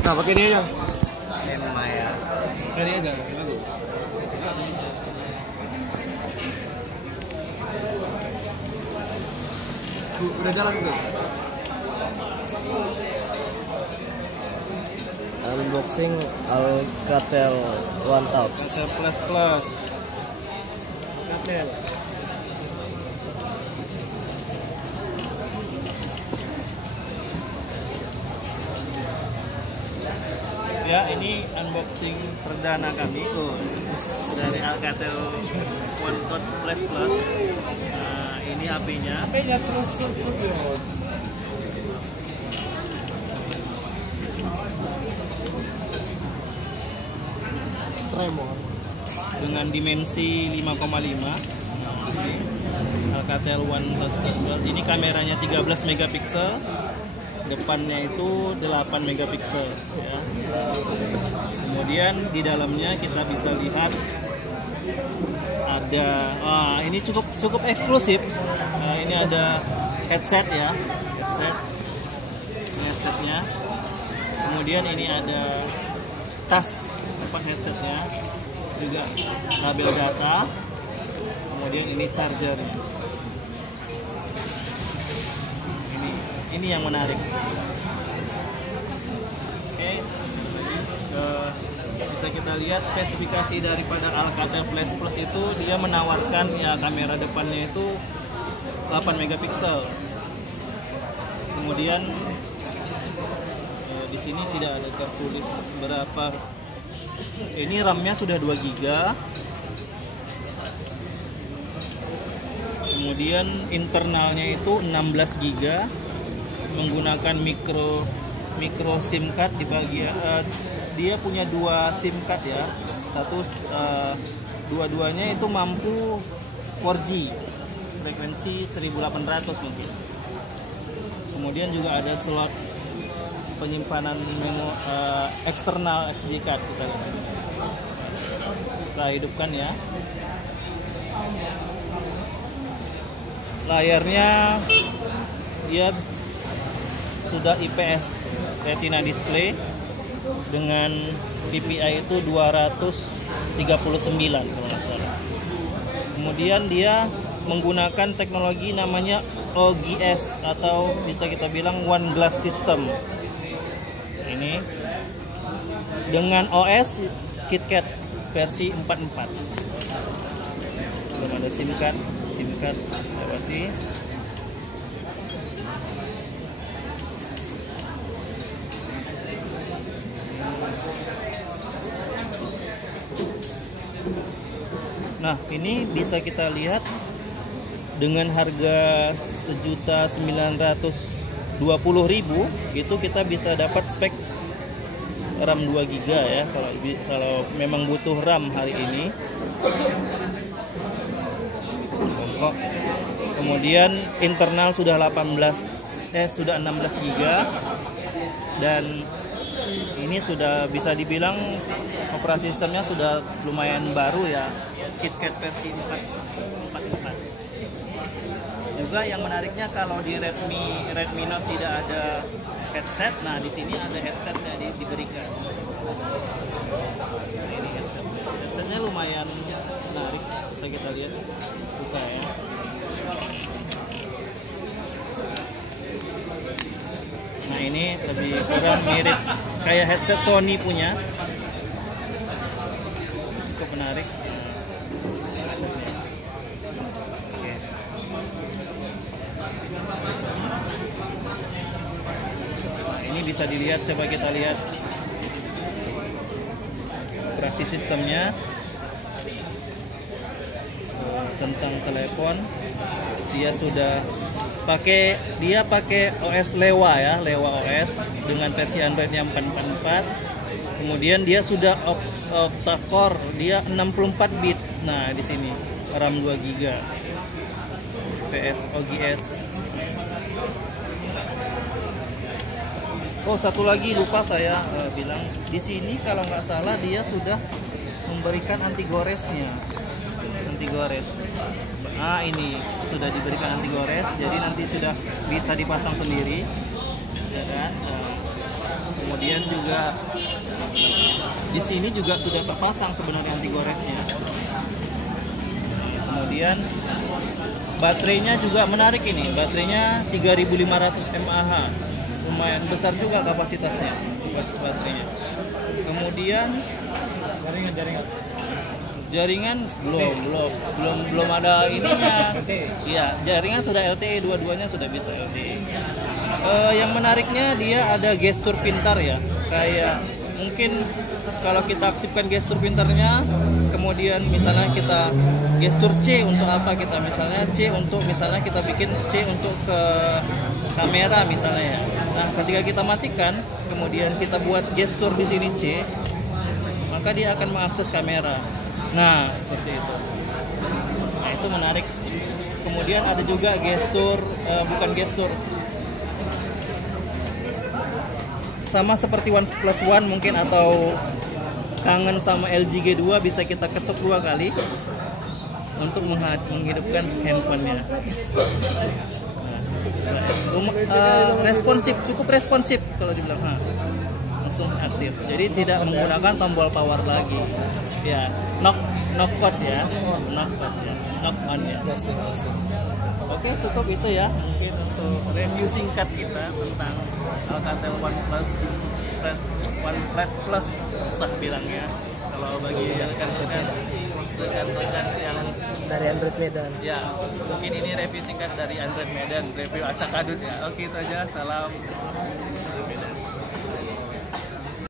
Nah, pakai ini aja. Emma ya. Pakai ini aja. Bagus. Udah jalan itu. Unboxing Alcatel One Touch. Plus. Alcatel. Ya, ini unboxing perdana kami dari Alcatel One Touch Plus. Nah, ini HP-nya. HP-nya terus Tremor dengan dimensi 5,5. Alcatel One Touch Plus. Ini kameranya 13 megapiksel. Depannya itu 8 megapiksel ya. Kemudian di dalamnya kita bisa lihat ada ini cukup eksklusif. Ini ada headset ya, headsetnya. Kemudian ini ada tas tempat headsetnya, juga label data. Kemudian ini chargernya. Ini yang menarik. Oke. Bisa kita lihat spesifikasi daripada Alcatel Plus itu, dia menawarkan ya kamera depannya itu 8 megapiksel. Kemudian di sini tidak ada tertulis berapa. Ini RAM-nya sudah 2 GB. Kemudian internalnya itu 16 GB. Menggunakan micro SIM card di bagian dia punya 2 SIM card ya. Dua-duanya itu mampu 4G frekuensi 1800 mungkin. Kemudian juga ada slot penyimpanan eksternal SD card. Kita hidupkan ya. Layarnya dia sudah IPS Retina display dengan PPI itu 239 kalau nggak salah. Kemudian dia menggunakan teknologi namanya OGS atau bisa kita bilang One Glass System. Ini dengan OS KitKat versi 44. Belum ada SIM card lewati. Nah, ini bisa kita lihat dengan harga 1.920.000 itu kita bisa dapat spek RAM 2 GB ya kalau memang butuh RAM hari ini. Kemudian internal sudah 16 GB dan ini sudah bisa dibilang operasi sistemnya sudah lumayan baru ya, KitKat versi 4.4. Juga yang menariknya kalau di Redmi Note tidak ada headset, nah di sini ada headsetnya diberikan. Nah, ini headsetnya lumayan menarik, bisa kita lihat buka ya. Nah ini lebih kurang mirip kayak headset Sony punya, cukup menarik. Oke. Nah, ini bisa dilihat, coba kita lihat operasi sistemnya tentang telepon. Dia sudah pakai OS Lewa ya, Lewa OS dengan versi Androidnya 444. Kemudian dia sudah octa-core, dia 64 bit. Nah, di sini RAM 2 GB. PS OGS. Oh, satu lagi lupa saya bilang. Di sini kalau nggak salah dia sudah memberikan anti goresnya. Anti gores. Nah, ini sudah diberikan anti gores, jadi nanti sudah bisa dipasang sendiri, ya kan? Kemudian juga di sini juga sudah terpasang sebenarnya anti goresnya. Kemudian baterainya juga menarik ini. Baterainya 3500 mAh. Lumayan besar juga kapasitasnya baterainya. Kemudian jaringan belum ada ininya. Iya, jaringan sudah LTE, dua-duanya sudah bisa LTE. Yang menariknya dia ada gestur pintar ya. Kayak mungkin kalau kita aktifkan gestur pintarnya, kemudian misalnya kita gestur C untuk apa, kita misalnya C untuk misalnya kita bikin C untuk ke kamera misalnya ya. Nah, ketika kita matikan, kemudian kita buat gestur di sini C, maka dia akan mengakses kamera. Nah, seperti itu. Nah, itu menarik. Kemudian ada juga gestur, bukan gestur, sama seperti OnePlus One mungkin, atau kangen sama LG G2, bisa kita ketuk 2 kali untuk menghidupkan handphonenya. Responsif, cukup responsif kalau dibilang. Langsung aktif. Jadi tidak menggunakan tombol power lagi. Ya, knock code ya, knock on ya. Oke, cukup itu ya mungkin untuk review singkat kita tentang Alcatel OnePlus Plus, usah bilangnya. Kalau bagi rekan-rekan yang Dari Android Medan. ya, mungkin ini review singkat dari Android Medan, review acak adut ya. Oke, itu aja. Salam